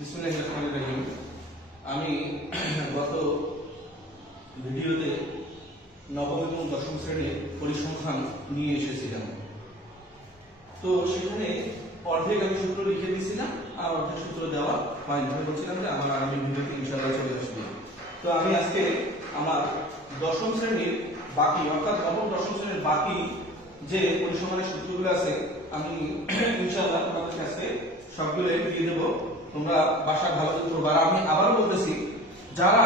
বিসমিল্লাহির রহমানির রহিম। আমি গত ভিডিওতে নবম এবং দশম শ্রেণীর পরিসংখ্যান নিয়ে এসেছিলাম। তো সেখানে অর্ধেক আমি সূত্র লিখে দিয়েছিলাম আর অর্ধেক সূত্র দেওয়া হয়নি। আমি বলছিলাম যে আমার আগামী ভিডিওতে ইনশাআল্লাহ চলে আসবে। তো আমি আজকে আমার দশম শ্রেণীর বাকি অর্থাৎ নবম দশম শ্রেণীর বাকি যে পরিসংখ্যানের সূত্রগুলো আছে আমি ইনশাআল্লাহ তোমাদের কাছে সবগুলো দিয়ে দেবো। তোমরা বাসা ভালো করবে। আর আমি আবার বলতেছি, যারা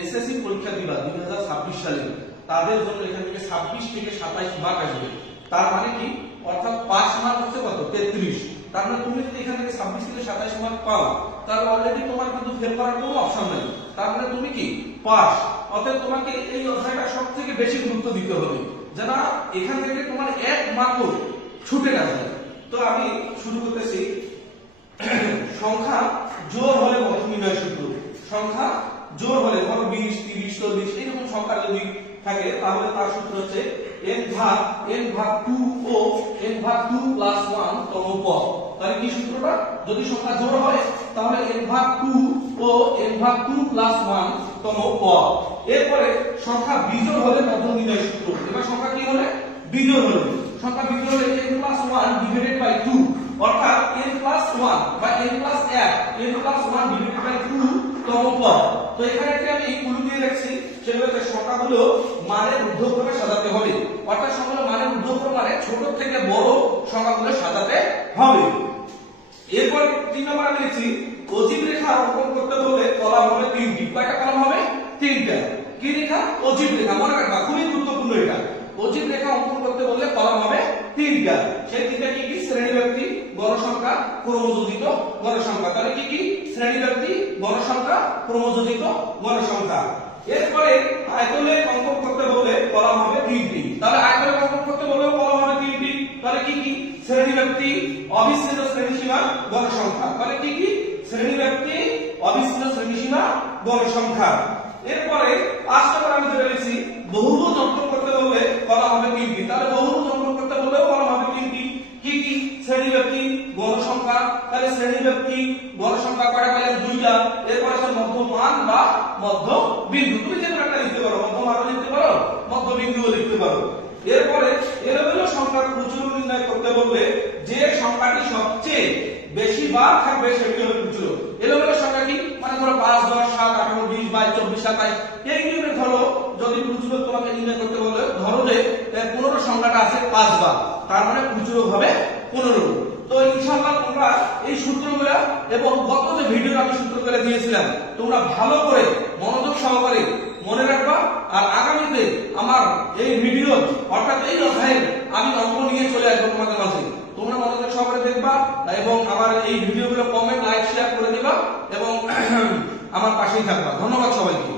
এসএসসি পরীক্ষা দিবা 2026 সালে তাদের জন্য এখান থেকে 26 থেকে 27 মার্ক আসবে। তার মানে কি, অর্থাৎ পাস মার্ক হচ্ছে কত 33। তার মানে তুমি যদি এখান থেকে 26 থেকে 27 মার্ক পাও তাহলে অলরেডি তোমার কিন্তু ফেল করার কোনো অপশন নেই। তার মানে তুমি কি পাস। অতএব তোমাকে এই অধ্যায়টা সবথেকে বেশি গুরুত্ব দিতে হবে, যেন এখান থেকে তোমার 1 মার্কও ছুটে না যায়। তো আমি শুরু করতেছি। সংখ্যা জোড় হলে মধ্য নির্ণয় সূত্র। সংখ্যা জোড় হলে ধরো 20, 30, 40 এরকম সংখ্যা যদি থাকে তাহলে তার সূত্র হচ্ছে n ভাগ 2 ও n ভাগ 2 প্লাস 1 তম পদ। তাহলে কি সূত্রটা? যদি সংখ্যা জোড় হয় তাহলে n ভাগ 2 ও n ভাগ 2 প্লাস 1 তম পদ। এরপরে সংখ্যা বিজোড় হলে মধ্য নির্ণয় সূত্র। এবার সংখ্যা কি হলে? বিজোড় হলে। সংখ্যা বিজোড় হলে n প্লাস 1 ডিভাইডেড বাই 2, অর্থাৎ n প্লাস 1 বা n plus 1 n plus 1 divided by 2 তম পদ। তো এখানে একটা আমি ক্লু দিয়ে রাখছি, সেটা হচ্ছে সংখ্যাগুলো মানের ঊর্ধ্বক্রমে সাজাতে হবে। অর্থাৎ সংখ্যাগুলো মানের ঊর্ধ্বক্রম মানে ছোট থেকে বড় সংখ্যাগুলো সাজাতে হবে। এরপর 3 নম্বর আমি লিখছি, অজীব রেখা অঙ্কন করতে বললে কলাম হবে 3টি। কয়টা কলাম হবে? 3টা। কি রেখা? অজীব রেখা। মনে রাখবা, খুবই গুরুত্বপূর্ণ এটা। অজীব রেখা অঙ্কন করতে বললে কলাম হবে 3টা। সেই 3টা কি কি? শ্রেণীব্যক্তি, গণসংখ্যা, ক্রমযোজিত গণসংখ্যা। তাহলে কি কি? শ্রেণীব্যক্তি, গণসংখ্যা, ক্রমযোজিত গণসংখ্যা। এরপরে আয়তলেখ অঙ্কন করতে বললে কলাম হবে 3টি। তাহলে আয়তলেখ অঙ্কন করতে বললেও কলাম হবে 3টি। তাহলে কি কি? শ্রেণীব্যক্তি, অবিচ্ছেদ্য শ্রেণীসীমা, গণসংখ্যা। তাহলে কি কি? শ্রেণীব্যক্তি, অবিচ্ছেদ্য শ্রেণীসীমা, গণসংখ্যা। এরপরে 5 নম্বর আমি ধরে নিয়েছি, বহুভুজ অঙ্কন করতে বললে কলাম হবে 3টি। তাহলে বহুভুজ অঙ্কন করতে বললেও কলাম হবে 3টি। কি কি? শ্রেণীব্যক্তি, গণসংখ্যা। তাহলে শ্রেণীব্যক্তি, গণসংখ্যা কয়টা পেলাম? 2টা। এরপর আছে মধ্যমান বা মধ্যবিন্দু। তুমি যে কোনো একটা লিখতে পারো, মধ্যমানও লিখতে পারো, মধ্যবিন্দুও লিখতে পারো। এরপরে এলোমেলো সংখ্যার খুচরো নির্ণয় করতে বললে যে সংখ্যাটি সবচেয়ে বেশি বার থাকবে সেটি হলো খুচরো। এলোমেলো সংখ্যা কি? মানে ধরো 5, 10, 7, 18, 20, 22, 24, 27 এই নিয়মে ধরো যদি খুচরো তোমাকে নির্ণয় করতে বলে, ধরো যে 15 সংখ্যাটা আছে 5 বার, তার মানে খুচরো হবে 15। তো ইনশাআল্লাহ তোমরা এই সূত্রগুলো এবং গত যে ভিডিওতে আমি সূত্রগুলো দিয়েছিলাম তোমরা ভালো করে মনোযোগ সহকারে মনে রাখবা। আর আগামীতে আমার এই ভিডিও অর্থাৎ এই অধ্যায়ে আমি অঙ্ক নিয়ে চলে আসবো তোমাদের মাঝে। তোমরা মনোযোগ সহকারে দেখবা এবং আমার এই ভিডিওগুলো কমেন্ট, লাইক, শেয়ার করে দিবা এবং আমার পাশেই থাকবা। ধন্যবাদ সবাইকে।